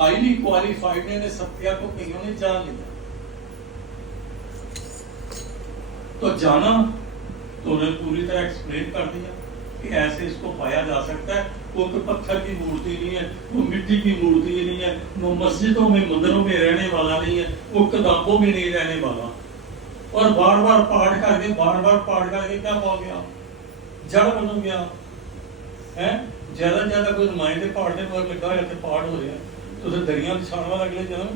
Highly qualified ने सत्या को कईयों ने जान लिया। तो जाना तो उन्हें पूरी तरह एक्सप्लेन कर दिया कि ऐसे इसको पाया जा सकता है। वो तो पत्थर की मूर्ति नहीं है, वो मिट्टी की मूर्ति नहीं है, वो मस्जिदों में मंदिरों में रहने वाला नहीं है, वो किताबों में नहीं रहने वाला। और बार बार पाठ करके क्या हो गया, जड़ बन गया है। ज्यादा कोई नुमाइंदे पाठ के मगर लगा है पाठ हो रहा है तो दरिया बिछाने वाला अगले जन्म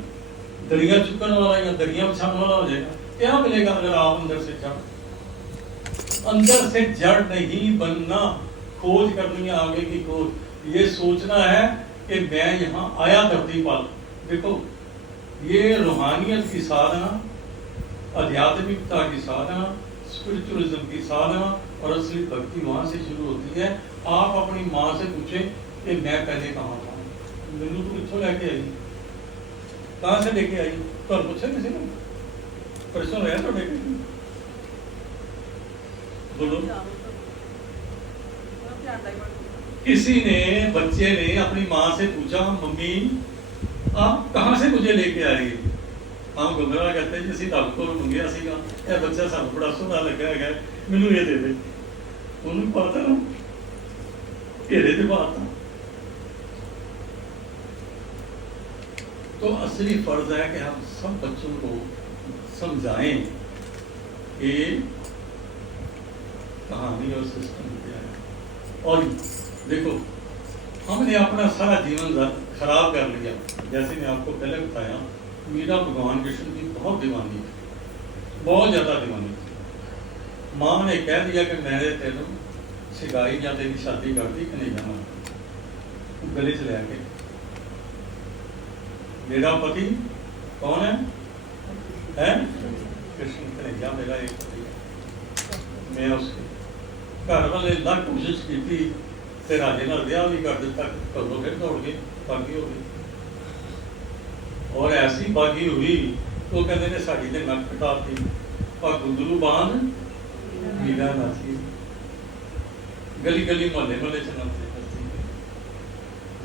दरिया चुकने वाला या दरिया बिछाने वाला हो जाएगा। क्या मिलेगा अगर आप अंदर से जड़ नहीं बनना, खोज करनी है आगे की खोज। ये सोचना है कि मैं यहाँ आया धरती पर। देखो ये रूहानियत की साधना, आध्यात्मिकता की साधना, स्पिरिचुअलिज्म की साधना और असली भक्ति वहां से शुरू होती है। आप अपनी माँ से पूछें कि मैं पहले कहाँ था, मैनू तू इत्थों लैके आई, कहाँ से लेके आई, तो पूछे किसी ने प्रश्न है तो बोलो। किसी ने बच्चे ने अपनी माँ से पूछा मम्मी आप कहाँ से मुझे लेके आई। हम गुमराह कहते हैं जी रब को मंगिया सीगा, यह बच्चा सानू बड़ा सोहना लगा है, मैनू ये दे दे। उन्होंने पता ना घेरे से बात। तो असली फर्ज है कि हम सब बच्चों को समझाएं कि कहानी और सिस्टम क्या है। और देखो हमने अपना सारा जीवन खराब कर लिया। जैसे मैं आपको पहले बताया, मीरा भगवान कृष्ण की बहुत दीवानी थी, बहुत ज्यादा दीवानी थी। माँ ने कह दिया कि मैंने तेन सिगाई या तेरी शादी कर दी कि नहीं जाना, गले च लैके मेरा पति कौन है कृष्ण कन्हैया मेरा एक पति है। मैं उसके घर वाले लग कोशिश की थी ते राजे नाल विआह भी कर दिता, घरों फिर दौड़ गए, बागी हो गई। और ऐसी बागी हुई तो कहते ने साड़ी ने नक कटाती, पर गुंदरू बांध मीरा नाची, गली गली मोहल्ले मोहल्ले च नाचते करती,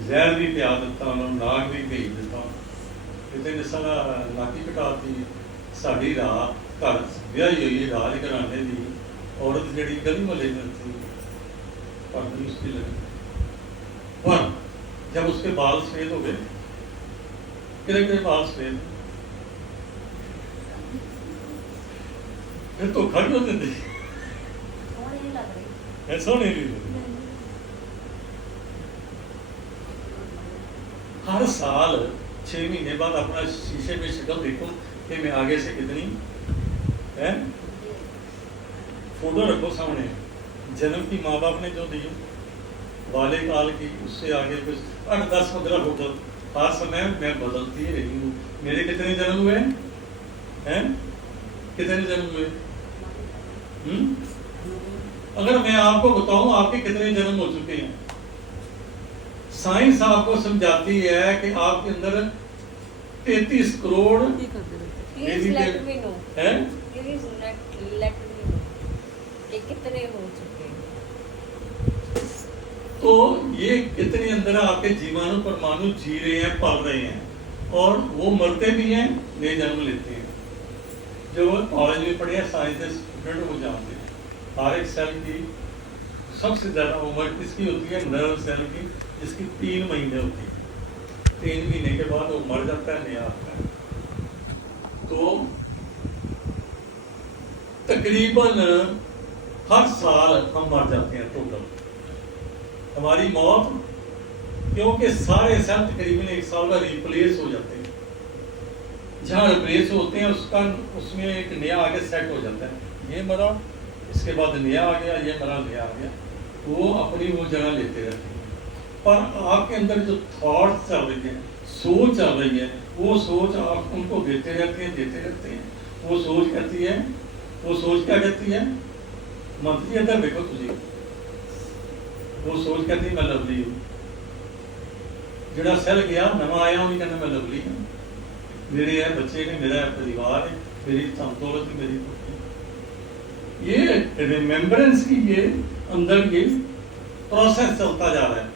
जहर भी पिया दिता उन्होंने, नाग भी भेज दिता, कितने ने सारा नाकी कटाती। साड़ी रात घर ब्याही हुई राज घराने की औरत जी गली मोहल्ले नाची, पर उसकी लगी। पर जब उसके बाल सफेद हो गए, कितने बाल सफेद, फिर तो खड़ी हो देती सोने नहीं। हर साल 6 महीने बाद अपना शीशे में शक्ल देखो कि मैं आगे से कितनी है। फोटो रखो सामने, जन्म की माँ बाप ने जो दी, वाले काल की, उससे आगे कुछ 8, 10, 15 फोटो हर समय मैं बदलती ही रही हूँ। मेरे कितने जन्म हुए हैं, कितने जन्म हुए? अगर मैं आपको बताऊं आपके कितने जन्म हो चुके हैं। साइंस आपको समझाती है कि आपके अंदर 33 करोड़ कितने हो चुके। तो ये कितने अंदर आपके जीवाणु परमाणु जी रहे हैं, पल रहे हैं, और वो मरते भी हैं, नए जन्म लेते हैं। जो कॉलेज में पढ़े हैं साइंस के स्टूडेंट वो जानते हैं हर एक सेल की सबसे ज्यादा उम्र किसकी होती है, नर्व सेल की, जिसकी 3 महीने होती है। 3 महीने के बाद वो मर जाता है, नया आता है। तो तकरीबन हर साल हम मर जाते हैं टोटल। हमारी मौत, क्योंकि सारे सेल तकरीबन 1 साल में रिप्लेस हो जाते हैं। जहाँ रिप्लेस होते हैं उसमें एक नया आगे सेट हो जाता है। ये मरा, इसके बाद नया आ गया, ये मरा, नया आ गया, वो अपनी वो जगह लेते रहते हैं। पर आपके अंदर जो थॉट्स चल रही है, सोच चल रही है, वो सोच आप उनको देते रहते हैं। वो सोच कहती है, वो सोच क्या कहती है, मंत्री अंदर देखो तुझे, वो सोच कहती है मैं लवली हूँ। जोड़ा सेल गया नवा आया उन्हें कहना मैं लवली हूँ, मेरे है बच्चे ने, मेरा है परिवार है, मेरी दौलत, मेरी ये रिमेम्बरेंस की ये अंदर ये प्रोसेस चलता जा रहा है।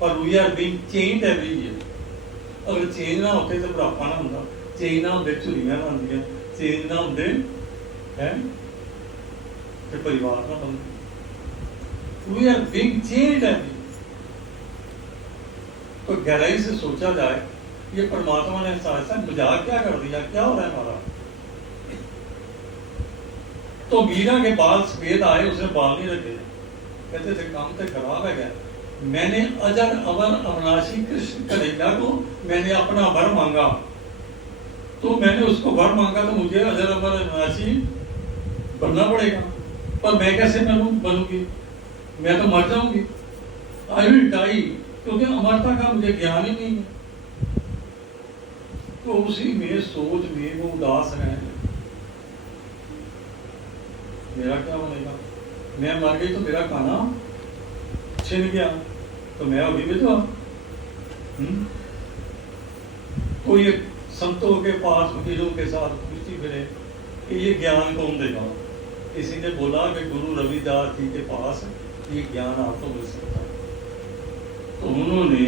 पर we are being changed every year. अगर चेंज ना होते तो बुढ़ापा ना होंदा, चेंज ना होंदे झुरियां ना आंदियां, चेंज ना होंदे है तो परिवार ना बनते। वी आर बीइंग चेंज्ड है। तो गहराई से सोचा जाए, ये परमात्मा ने ऐसा मजाक क्या कर दिया, क्या हो रहा है हमारा। तो मीरा के बाल सफेद आए, उसने बाल नहीं रखे, कहते थे काम तो खराब है क्या। मैंने अजर अमर अविनाशी कृष्ण कन्हैया को मैंने अपना वर मांगा, तो मैंने उसको वर मांगा तो मुझे अजर अमर अविनाशी बनना पड़ेगा। पर मैं कैसे बनूंगी, मैं तो मर जाऊंगी, आई विल डाई, क्योंकि अमरता का मुझे ज्ञान ही नहीं है। तो उसी में सोच में वो उदास रहे, मेरा क्या बनेगा, मैं मर गई तो मेरा खाना छिन गया, तो मैं अभी विधवा। कोई एक संतों के पास वकीलों के साथ पूछती फिरे कि ये ज्ञान कौन देगा। किसी ने बोला कि गुरु रविदास जी के पास ये ज्ञान आपको मिल सकता है। तो उन्होंने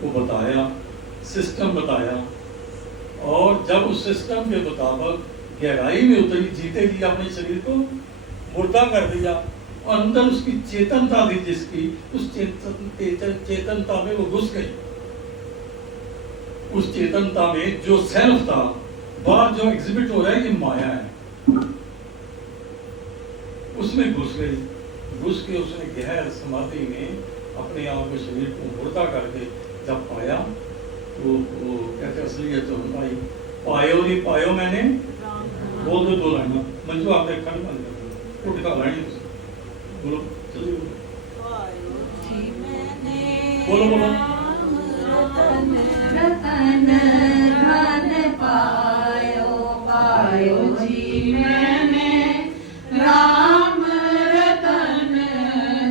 वो बताया, सिस्टम बताया, और जब उस सिस्टम के मुताबिक गहराई में उतरी, जीते जी अपने शरीर को मुर्दा कर दिया, और अंदर उसकी चेतनता थी जिसकी, उस चेतनता में वो घुस गई। उस चेतनता में जो सेल्फ था, बाहर जो एग्जिबिट हो रहा है, ये माया है, उसमें घुस गई। घुस के उसने गहर समाधि में अपने आप को, शरीर को मुर्दा करके जब पाया, वो कहते असलियत तो भाई पायो नहीं पायो मैंने, बोल दो दो लाइना। मंजू आपने खंड बंद कर दो, उठ का लाइन बोलो, चलिए बोलो बोलो। रतन धन पायो पायो जी मैंने, राम रतन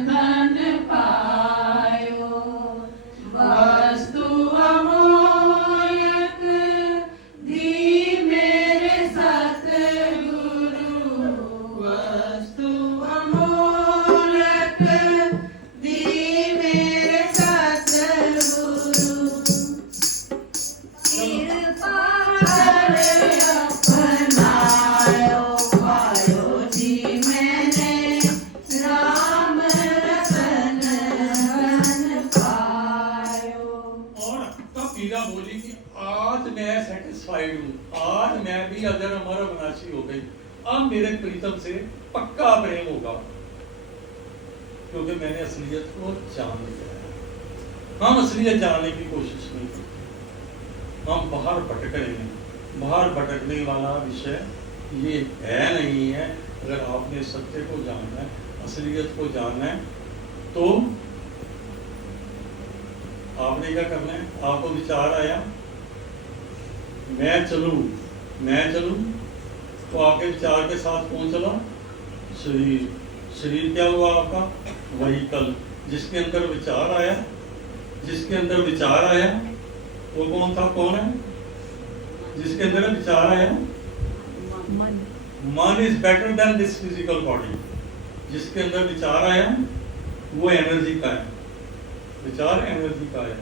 धन पायो, वस्तु अमोलक दी मेरे सतगुरु, वस्तु अमोलक दी मेरे सतगुरु, कृपा करे अपनायो पायो जी मैंने, राम रतन धन पायो। और तब मीरा बोली कि आज मैं सेटिस्फाइड हूँ, आज मैं भी अजर अमर अविनाशी हो गई, अब मेरे प्रीतम से पक्का प्रेम होगा, क्योंकि मैंने असलियत को जान लिया है। हम असलियत जानने की कोशिश नहीं की, हम बाहर भटक रहे हैं। बाहर भटकने वाला विषय ये है नहीं है। अगर आपने सत्य को जानना है, असलियत को जानना है, तो आपने क्या करना है। आपको विचार आया मैं चलूं, तो आपके विचार के साथ कौन चला, शरीर। शरीर क्या हुआ आपका, व्हीकल। जिसके अंदर विचार आया, वो कौन था, कौन है, जिसके अंदर विचार आया, मन is better than this physical body. जिसके अंदर विचार आया वो एनर्जी का है, विचार एनर्जी का है।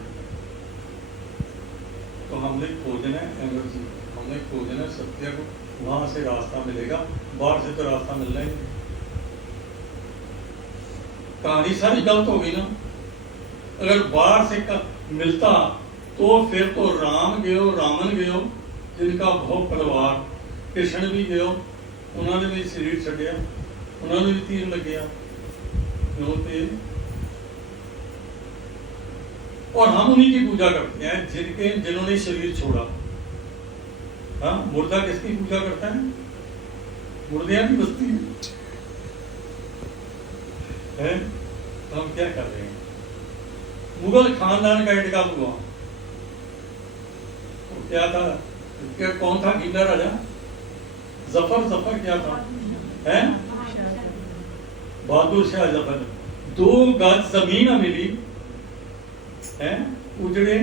तो हमने खोजना है एनर्जी, हमने खोजना है सत्य को, वहां से रास्ता मिलेगा, बाहर से तो रास्ता मिलना ही नहीं। कहानी सारी गलत हो गई ना। अगर बाहर से मिलता तो फिर तो राम गयो, रामन गयो, जिनका बहुत परिवार, कृष्ण भी गयो, उन्होंने भी शरीर छड़िया, उन्होंने भी तीर लग्या, और हम उन्हीं की पूजा करते हैं जिन्होंने शरीर छोड़ा। हाँ, मुर्दा किसकी पूजा करता है, मुर्दिया की बस्ती है। तो हम क्या कर रहे हैं। मुगल खानदान का इंतकाल हुआ, तो क्या था, क्या कौन था गिंडा राजा, जफर क्या था, है बहादुर शाह जफर। 2 गज जमीन मिली है, उजड़े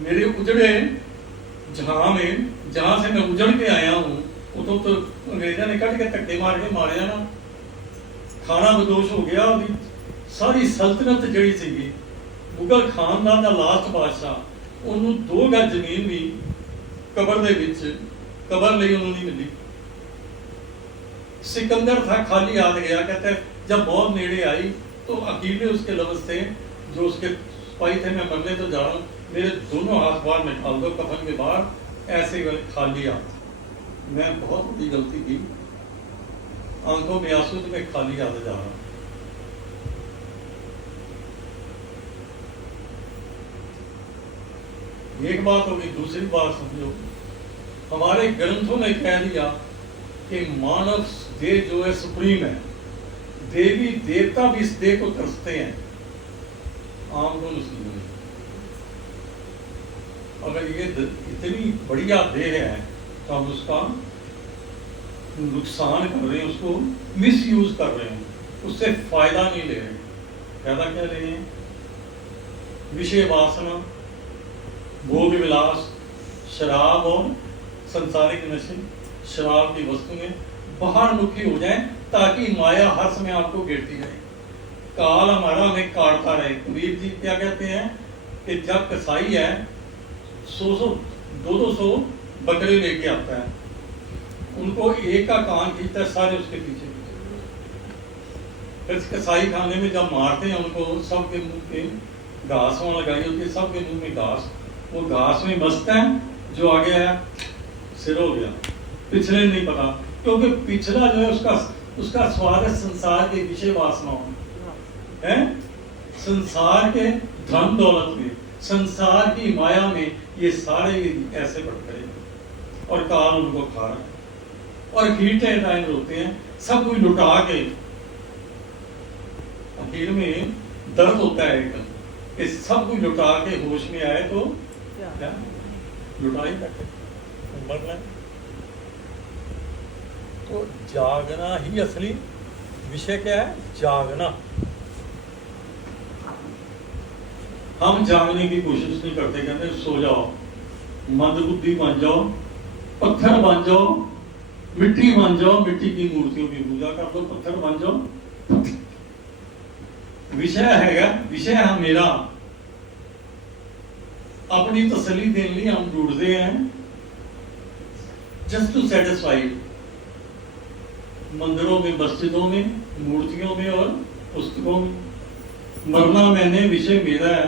मेरे उजड़े जहां में, जहां से मैं उजड़ के आया हूँ, तो अंग्रेजा ने कट के धक्के मार के मारे ना, खाना बदोश हो गया। सारी सल्तनत जड़ी सी मुगल खानदान का लास्ट बादशाह ਉਹਨੂੰ 2 ਗਜ਼ ਜ਼ਮੀਨ ਵੀ ਕਬਰ ਦੇ ਵਿੱਚ कबर ਲਈ ਉਹਨੂੰ नहीं मिली। सिकंदर था, खाली हाथ गया, कहते जब बहुत नेड़े आई तो अकेले उसके लफ्ज थे जो उसके सिपाही थे, मैं मरने तो जा रहा हूँ, मेरे दोनों हाथ बाहर निकाल दो कफन के बाहर, ऐसे खाली हाथ। मैं बहुत बड़ी गलती की, आंखों में आंसू तो मैं खाली हाथ जा रहा हूँ। एक बात होगी, दूसरी बात समझो, हमारे ग्रंथों ने कह दिया कि मानव देह जो है सुप्रीम है, देवी देवता भी इस देह को तरसते हैं, आम को नसीब नहीं। अगर ये इतनी बढ़िया देह है तो हम उसका नुकसान कर रहे हैं, उसको मिस यूज कर रहे हैं, उससे फायदा नहीं ले रहे। फायदा क्या ले रहे हैं? विषय वासना, भोग विलास, शराब और संसारिक नशे, शराब की वस्तुएं बाहर मुखी हो जाएं ताकि माया हर समय आपको घेरती रहे, काल हमारा हमें काटता रहे। कबीर जी क्या कहते हैं कि जब कसाई है 100 200 बकरे लेके आता है, उनको एक का कान खींचता है, सारे उसके पीछे फिर कसाई खाने में जब मारते हैं उनको, सबके मुंह पे घास वहां लगाई होती है, सबके मुंह में घास, वो घास में बसता है, जो आगे है सिर हो गया, पिछले नहीं पता, क्योंकि पिछला जो है उसका स्वाद है संसार के विषय वासनाओं में, है संसार के धन दौलत में, संसार की माया में, ये सारे ऐसे भटके और काल उनको खा रहा है। और खींचते टाइम रोते हैं, सब कुछ लुटा के, आखिर में दर्द होता है एकदम, इस सब कुछ लुटा के होश में आए तो क्या लुटा ही बैठे, मरना। तो जागना ही असली विषय क्या है? जागना। हम जागने की कोशिश नहीं करते, कहते सो जाओ, मंदबुद्धि बन जाओ, पत्थर बन जाओ, मिट्टी बन जाओ, मिट्टी की मूर्तियों की पूजा कर दो, पत्थर बन जाओ। विषय है, विषय है मेरा, अपनी तसल्ली देने लिए हम ढूंढते हैं जस्ट टू सेटिस्फाई, मंदिरों में, मस्जिदों में, मूर्तियों में और पुस्तकों में। मरना मैंने, विषय मेरा है,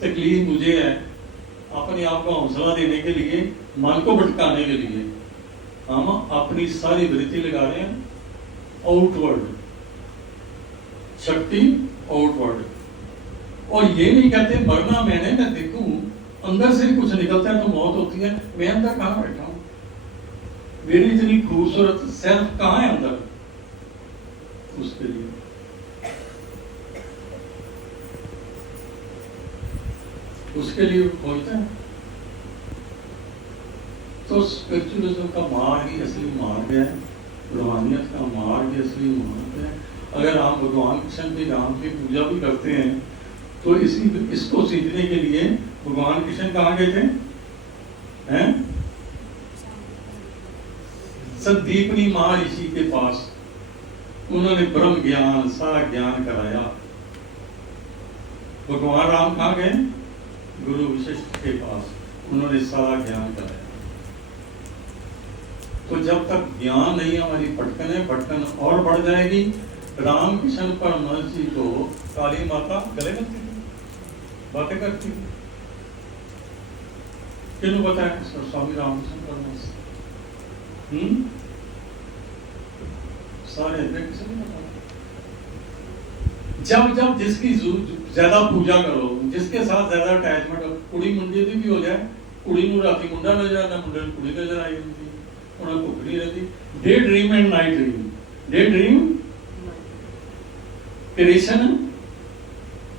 तकलीफ मुझे है, अपने आप को हौसला देने के लिए, मन को भटकाने के लिए हम अपनी सारी वृत्ति लगा रहे हैं आउटवर्ड, शक्ति आउटवर्ड। और ये नहीं कहते मरना मैंने, मैं देखूं अंदर से कुछ निकलता है तो मौत होती है, मैं अंदर कहाँ बैठा हूं, मेरी इतनी खूबसूरत सेल्फ कहाँ है अंदर, उसके लिए खोजते हैं। तो स्पिरिचुअलिज्म का मार्ग ही असली मार्ग है, रूहानियत का मार्ग ही असली मार्ग है। अगर आप भगवान कृष्ण की राम की पूजा भी करते हैं तो इसको सीखने के लिए भगवान कृष्ण कहाँ गए थे? हैं? संदीपनी महर्षि के पास, उन्होंने ब्रह्म ज्ञान, सारा ज्ञान कराया। भगवान राम कहाँ गए? गुरु वशिष्ठ के पास, उन्होंने सारा ज्ञान कराया। तो जब तक ज्ञान नहीं, हमारी भटकन और बढ़ जाएगी। रामकृष्ण परमहंस जी को काली माता गले लगती थी, बातें करती थी, किन्होंने बताया? स्वामी रामकृष्ण परमहंस। सारे किसी ने बताया। जब जिसकी ज्यादा पूजा करो, जिसके साथ ज्यादा अटैचमेंट हो, कुड़ी मुंडे भी हो जाए, कुड़ी नूं राती मुंडा नजर आता, मुंडे नूं कुड़ी नजर आई होती, उन्हें भुख नहीं रहती। Day dream and night dream, day dream creation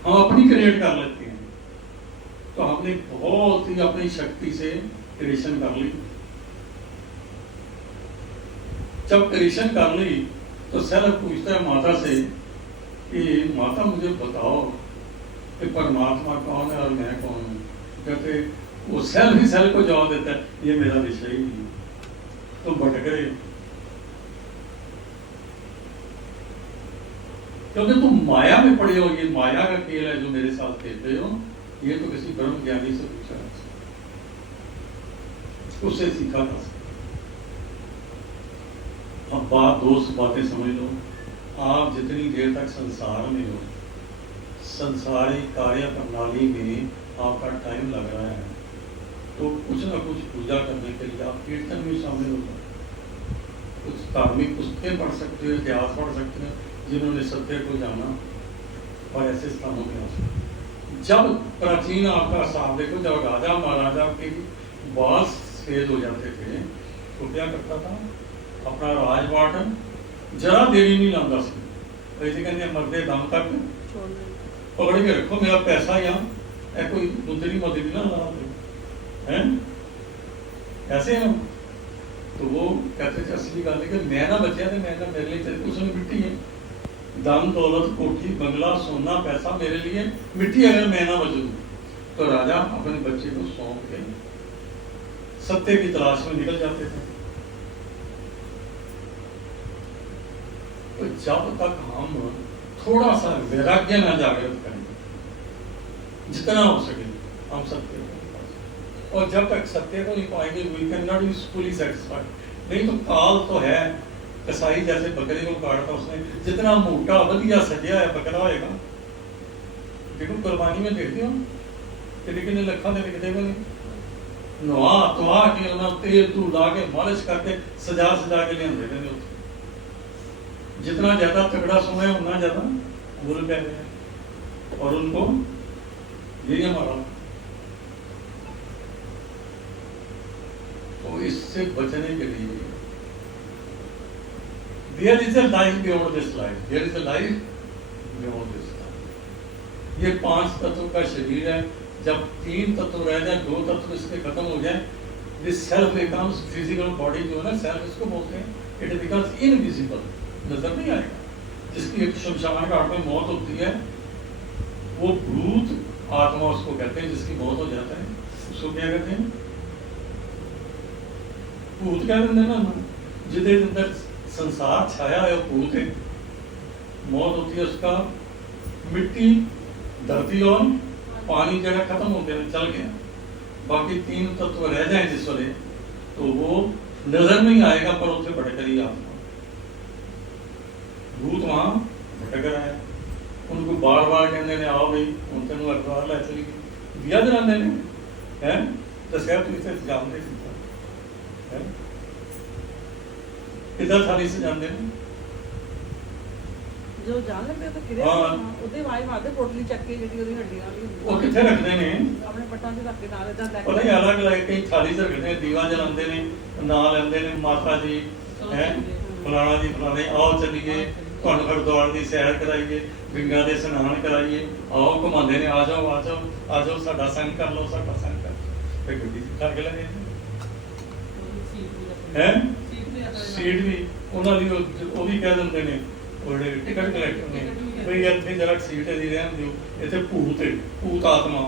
हम अपनी क्रिएट कर लेते हैं। तो हमने बहुत ही अपनी शक्ति से क्रिएशन कर ली। जब क्रिएशन कर ली तो सेल्फ पूछता है माता से कि माता मुझे बताओ कि परमात्मा कौन है और मैं कौन हूँ। कहते वो सेल्फ ही सेल्फ को जवाब देता है, ये मेरा विषय ही नहीं, तुम भटक रहे हो, क्योंकि तुम माया में पड़े हो। ये माया का खेल है जो मेरे साथ खेल रहे हो, ये तो किसी ब्रह्म ज्ञानी से पूछा। उससे सीखा था। अब दो बातें समझ लो। आप जितनी देर तक संसार में हो, संसारिक कार्य प्रणाली में आपका टाइम लग रहा है, तो कुछ ना कुछ पूजा करने के लिए आप कीर्तन में शामिल हो जाओ, कुछ धार्मिक पुस्तकें पढ़ सकते हो, इतिहास पढ़ सकते हो, जिन्होंने सत्य को जाना, और ऐसे स्थानों में आ सकते। जब प्राचीन आपका साथ देखो, जब राजा महाराजा के बाल सफेद हो जाते थे तो क्या करता था, अपना राजपाट जरा देरी नहीं लाता सी, ऐसे कहते मरदे दम तक पकड़ के रखो, मेरा पैसा यहाँ कोई मुंदरी मदरी ना ला दे, हैं ऐसे हैं। तो वो कहते थे असली गल है कि मैं ना बचा तो मैं ना, मेरे लिए तेरे कुछ नहीं, मिट्टी है, धन दौलत कोठी बंगला सोना पैसा मेरे लिए मिट्टी, अगर मैं ना बचूं। तो राजा अपने बच्चे को सौंप के सत्य की तलाश में निकल जाते थे। तो जब तक हम थोड़ा सा वैराग्य ना जागृत करें, जितना हो सके हम सत्य को, और जब तक सत्य को नहीं पाएंगे we can not be fully satisfied. नहीं तो काल तो है, कसाई जैसे बकरे को काटता, उसने जितना मोटा वधिया सजिया है बकरा होएगा, देखो कुर्बानी में देखते हो कितने लखा दे कितने बने, नवा तुआ के उन्होंने तेल तू ला के मालिश करके सजा के ले आते हैं। जितना ज्यादा तगड़ा सोना है उतना ज्यादा मूल पै रहे हैं, और उनको यही हमारा। तो इससे बचने के लिए There is a life beyond this life. There is a life beyond this life. ये 5 तत्वों का शरीर है, जब 3 तत्व रह जाए, 2 तत्व इसके खत्म हो जाए, this self becomes physical body, जो है ना self इसको बोलते हैं, it becomes invisible, नजर नहीं आएगा। जिसकी एक शमशान घाट में मौत होती है, वो भूत आत्मा उसको कहते हैं, जिसकी मौत हो जाता है उसको क्या कहते हैं, भूत कह देते हैं ना। जिसके अंदर संसार छाया है भूत है, मौत होती है उसका, मिट्टी धरती और पानी जगह खत्म होते हैं, चल गया, बाकी 3 तत्व रह जाए जिस वाले, तो वो नजर नहीं आएगा, पर उससे भटक रही आत्मा, भूत वहां भटक रहा है। उनको बार बार कहने ने आओ भाई उन तेन अखबार लै चली दिया जलाने ने हैं, दसिया तू इसे जानते हैं किधर थाली से जानते हैं जो जान ले तो किरे ਉਹਦੇ ਵਾਈ ਮਾਰਦੇ ਪੋਟਲੀ ਚੱਕ ਕੇ ਜਿਹੜੀ ਉਹਦੀ ਹੱਡੀ ਵਾਲੀ ਹੁੰਦੀ ਉਹ ਕਿੱਥੇ ਰੱਖਦੇ ਨੇ ਆਪਣੇ ਪੱਟਾਂ 'ਚ ਰੱਖ ਕੇ ਨਾਲ ਇਦਾਂ ਲੈ ਪਤਾ ਹੀ ਅਲੱਗ ਅਲੱਗ ਕਈ ਥਾਲੀ 'ਚ ਰੱਖਦੇ ਨੇ, ਦੀਵਾ ਜਲਾਉਂਦੇ ਨੇ, ਨਾਂ ਲੈਂਦੇ ਨੇ ਮਾਤਾ ਜੀ ਹੈ ਫਲਾਣਾ ਜੀ ਫਲਾਣੇ, ਆਓ ਚੱਲੀਏ ਤੁਹਾਨੂੰ ਹਰਦੁਆਰ ਦੀ ਸੈਰ ਕਰਾਈਏ, ਗੰਗਾ ਦੇ ਇਸ਼ਨਾਨ ਕਰਾਈਏ, ਆਓ ਘੁਮਾਉਂਦੇ ਨੇ, ਆ ਜਾਓ ਆ ਜਾਓ ਆ ਜਾਓ, ਸਾਡਾ ਸੰਗ ਕਰ ਲਓ, ਸਾਡਾ ਸੰਗ ਕਰ, ਫਿਰ ਗੱਡੀ ਕਰਕੇ ਲੈ ਗਏ ਹੈ ਸੀਟ ਵੀ ਉਹਨਾਂ ਦੀ ਉਹ ਵੀ ਕਹਿ ਦਿੰਦੇ ਨੇ ਉਹਦੇ ਟਿਕਟ ਕਲੈਕਟਰ ਨੇ, ਬਈ ਇੱਥੇ ਜਰਾ ਸੀਟ ਦੀ ਰਹਿਣ ਦਿਓ, ਇੱਥੇ ਭੂਤ ਹੈ, ਭੂਤ ਆਤਮਾ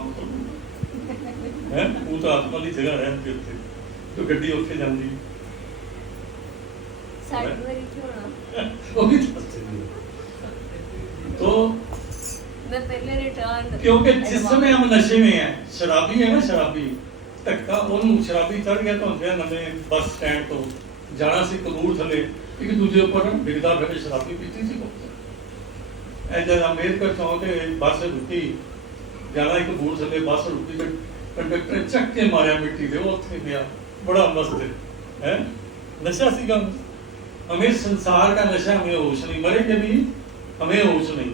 ਹੈ, ਭੂਤ ਆਤਮਾ ਦੀ ਜਗ੍ਹਾ ਰਹਿਣ ਦਿਓ ਉੱਥੇ, तो ਗੱਡੀ ਉੱਥੇ ਜਾਂਦੀ साइड में ही होना, वो भी तो मैं पहले रिटर्न, क्योंकि जिस समय हम नशे में हैं, शराबी है ना, शराबी धक्का ਉਹਨੂੰ ਸ਼ਰਾਬੀ ਚੜ ਗਿਆ ਤਾਂ ਫਿਰ ਨਵੇਂ ਬੱਸ ਸਟੈਂਡ ਤੋਂ ਜਾਣਾ ਸੀ ਕਪੂਰਥਲੇ, ਇੱਕ ਦੂਜੇ ਉੱਪਰ ਡਿੱਗਦਾ ਫਿਰ ਸ਼ਰਾਬੀ ਪੀਤੀ ਸੀ ਬਹੁਤ ਐ। ਜਦ ਅੰਬੇਦਕਰ ਚੌਂਕ ਤੇ ਬੱਸ ਰੁਕੀ, ਜਾਣਾ ਇੱਕ ਕਪੂਰਥਲੇ ਬੱਸ ਰੁਕੀ ਤੇ ਕੰਡਕਟਰ ਚੱਕ ਕੇ ਮਾਰਿਆ ਮਿੱਟੀ ਤੇ, ਉਹ ਉੱਥੇ ਗਿਆ, बड़ा मस्त है नशा सीगा। हमें संसार का नशा, हमें होश नहीं, मरेंगे भी हमें होश नहीं,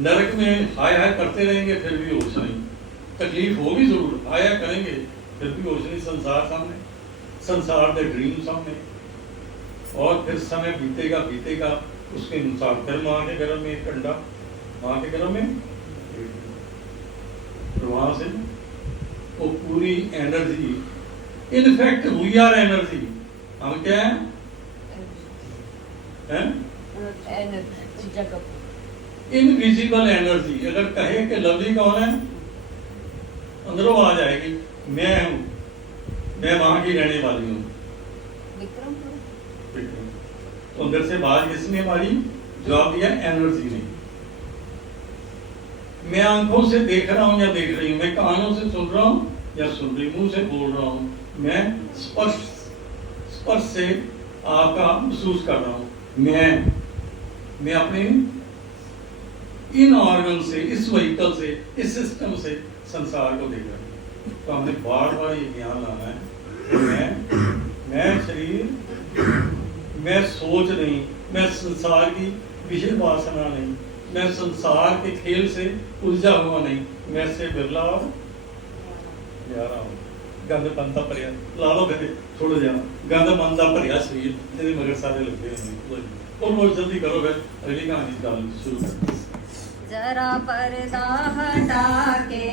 नरक में हाय हाय करते रहेंगे फिर भी होश नहीं, तकलीफ होगी जरूर, हाय हाय करेंगे फिर भी होश नहीं, संसार सामने, संसार के ड्रीम सामने, और फिर समय बीतेगा बीतेगा उसके अनुसार फिर माँ के गर्भ में एक अंडा, माँ के गर्भ में, वहां से वो पूरी energy, in fact we are energy, हम क्या है इनविजिबल एनर्जी। अगर कहे कि लवली कौन है, अंदरों आ जाएगी, मैं हूं, मैं वहां की रहने वाली हूँ, तो अंदर से बाहर किसने हमारी जवाब दिया, एनर्जी ने। मैं आंखों से देख रहा हूं या देख रही हूं, मैं कानों से सुन रहा हूं या सुन रही, मुंह से बोल रहा हूँ, मैं स्पर्श से आपका महसूस कर रहा हूँ। मैं अपने इन ऑर्गन से, इस व्हीकल से, इस सिस्टम से संसार को देख रहा हूँ। तो हमने बार बार ये ज्ञान लाना है कि मैं शरीर, मैं सोच नहीं, मैं संसार की विषय वासना नहीं, मैं संसार के खेल से उलझा हुआ नहीं, मैं से बिरला और प्यारा हूँ। गंद पंदा भरिया ला लो कहते थोड़ा जा गंद पंदा भरिया शरीर तेरे मगर सारे लगे हुए और बहुत जल्दी करो, फिर अगली कहानी गल शुरू करते हैं। जरा पर्दा हटा के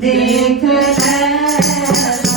देख ले